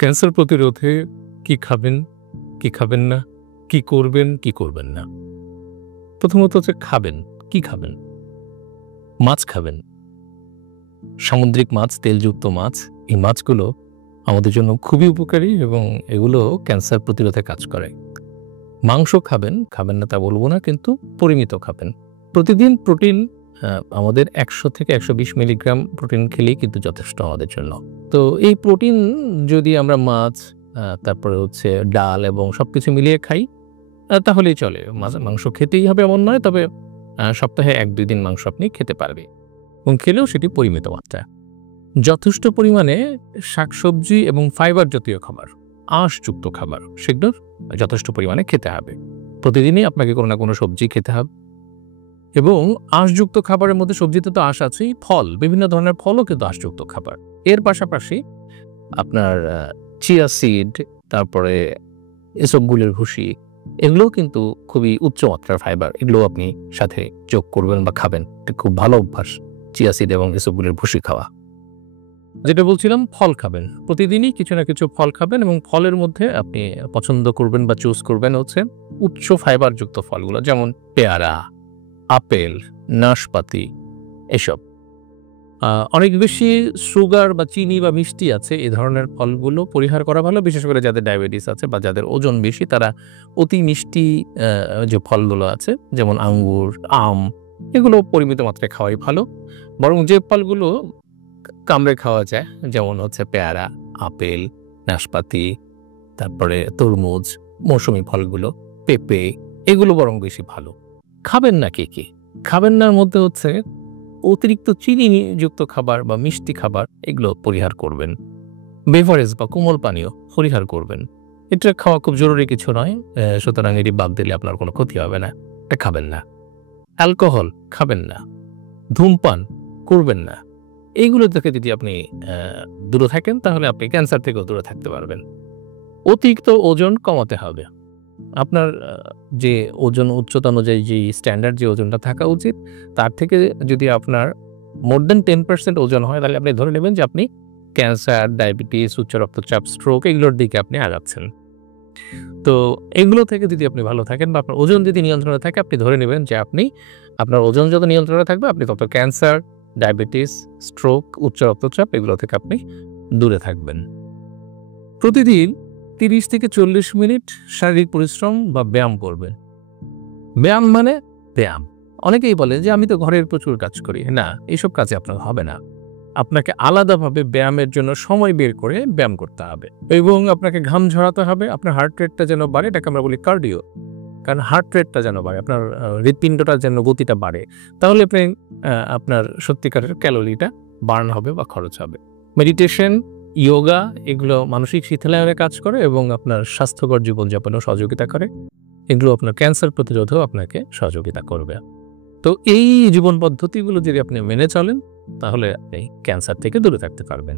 Cancer প্রতিরোধে কি খাবেন, কি খাবেন না, কি করবেন, কি করবেন না? প্রথমত হচ্ছে খাবেন। কি খাবেন? মাছ খাবেন। সামুদ্রিক মাছ, তেলযুক্ত মাছ। এই মাছগুলো আমাদের জন্য খুবই উপকারী এবং এগুলো ক্যান্সার প্রতিরোধে কাজ করে। মাংস খাবেন, খাবেন না তা বলব না, কিন্তু পরিমিত খাবেন। প্রতিদিন প্রোটিন আমাদের ১০০ থেকে ১২০ মিলিগ্রাম প্রোটিন খেলেই কিন্তু যথেষ্ট আমাদের জন্য। তো এই প্রোটিন যদি আমরা মাছ, তারপরে হচ্ছে ডাল এবং সবকিছু মিলিয়ে খাই, তাহলেই চলে। মাংস খেতেই হবে এমন নয়, তবে সপ্তাহে ১-২ দিন মাংস আপনি খেতে পারবে এবং খেলেও সেটি পরিমিত মাত্রায়। যথেষ্ট পরিমাণে শাকসবজি এবং ফাইবার জাতীয় খাবার, আঁশযুক্ত খাবার, সেগুলো যথেষ্ট পরিমাণে খেতে হবে। প্রতিদিনই আপনাকে কোনো না কোনো সবজি খেতে হবে এবং আঁশযুক্ত খাবারের মধ্যে সবজিতে তো আঁশ আছেই, ফল, বিভিন্ন ধরনের ফলও কিন্তু আঁশযুক্ত খাবার। এর পাশাপাশি আপনার চিয়া সিড, তারপরে এসবগুলের ভুসি, এগুলোও কিন্তু খুবই উচ্চমাত্রার ফাইবার। এগুলোও আপনি সাথে যোগ করবেন বা খাবেন। এটা খুব ভালো অভ্যাস, চিয়া সিড এবং এসবগুলের ভুসি খাওয়া। যেটা বলছিলাম, ফল খাবেন। প্রতিদিনই কিছু না কিছু ফল খাবেন এবং ফলের মধ্যে আপনি পছন্দ করবেন বা চুজ করবেন হচ্ছে উচ্চ ফাইবারযুক্ত ফলগুলো, যেমন পেয়ারা, আপেল, নাশপাতি, এসব। অনেক বেশি সুগার বা চিনি বা মিষ্টি আছে এই ধরনের ফলগুলো পরিহার করা ভালো। বিশেষ করে যাদের ডায়াবেটিস আছে বা যাদের ওজন বেশি, তারা অতি মিষ্টি যে ফলগুলো আছে, যেমন আঙ্গুর, আম, এগুলো পরিমিত মাত্রায় খাওয়াই ভালো। বরং যে ফলগুলো কামড়ে খাওয়া যায়, যেমন হচ্ছে পেয়ারা, আপেল, নাশপাতি, তারপরে তরমুজ, মৌসুমী ফলগুলো, পেঁপে, এগুলো বরং বেশি ভালো। খাবেন না কি কি? খাবেন নার মধ্যে হচ্ছে অতিরিক্ত চিনিযুক্ত খাবার বা মিষ্টি খাবার, এগুলো পরিহার করবেন। বেভারেজ বা কোমল পানীয় পরিহার করবেন। এটা খাওয়া খুব জরুরি কিছু নয়, সুতরাং এটি বাদ দিলে আপনার কোনো ক্ষতি হবে না। এটা খাবেন না। অ্যালকোহল খাবেন না। ধূমপান করবেন না। এইগুলো থেকে যদি আপনি দূরে থাকেন, তাহলে আপনি ক্যান্সার থেকেও দূরে থাকতে পারবেন। অতিরিক্ত ওজন কমাতে হবে। আপনার যে ওজন, উচ্চতা অনুযায়ী যে স্ট্যান্ডার্ড যে ওজনটা থাকা উচিত, তার থেকে যদি আপনার মোর দ্যান 10% ওজন হয়, তাহলে আপনি ধরে নেবেন যে আপনি ক্যান্সার, ডায়াবেটিস, উচ্চ রক্তচাপ, স্ট্রোক, এগুলোর দিকে আপনি আগাচ্ছেন। তো এগুলো থেকে যদি আপনি ভালো থাকেন বা আপনার ওজন যদি নিয়ন্ত্রণে থাকে, আপনি ধরে নেবেন যে আপনার ওজন যত নিয়ন্ত্রণে থাকবে, আপনি তত ক্যান্সার, ডায়াবেটিস, স্ট্রোক, উচ্চ রক্তচাপ, এগুলো থেকে আপনি দূরে থাকবেন। প্রতিদিন ৩০ থেকে ৪০ মিনিট শারীরিক পরিশ্রম বা ব্যায়াম করবেন। ব্যায়াম মানে ব্যায়াম। অনেকেই বলে যে আমি তো ঘরের প্রচুর কাজ করি। না, এইসব কাজে আপনার হবে না। আপনাকে আলাদাভাবে ব্যায়ামের জন্য সময় বের করে ব্যায়াম করতে হবে এবং আপনাকে ঘাম ঝরাতে হবে। আপনার হার্ট রেটটা যেন বাড়ে, এটাকে আমরা বলি কার্ডিও। কারণ হার্ট রেটটা যেন বাড়ে, আপনার হৃৎপিণ্ডটার যেন গতিটা বাড়ে, তাহলে আপনি আপনার সত্যিকারের ক্যালোরিটা বার্ন হবে বা খরচ হবে। মেডিটেশন, ইয়োগা, এগুলো মানসিক শীতলায়নে কাজ করে এবং আপনার স্বাস্থ্যকর জীবনযাপনেও সহযোগিতা করে। এগুলো আপনার ক্যান্সার প্রতিরোধেও আপনাকে সহযোগিতা করবে। তো এই জীবন পদ্ধতিগুলো যদি আপনি মেনে চলেন, তাহলে আপনি ক্যান্সার থেকে দূরে থাকতে পারবেন।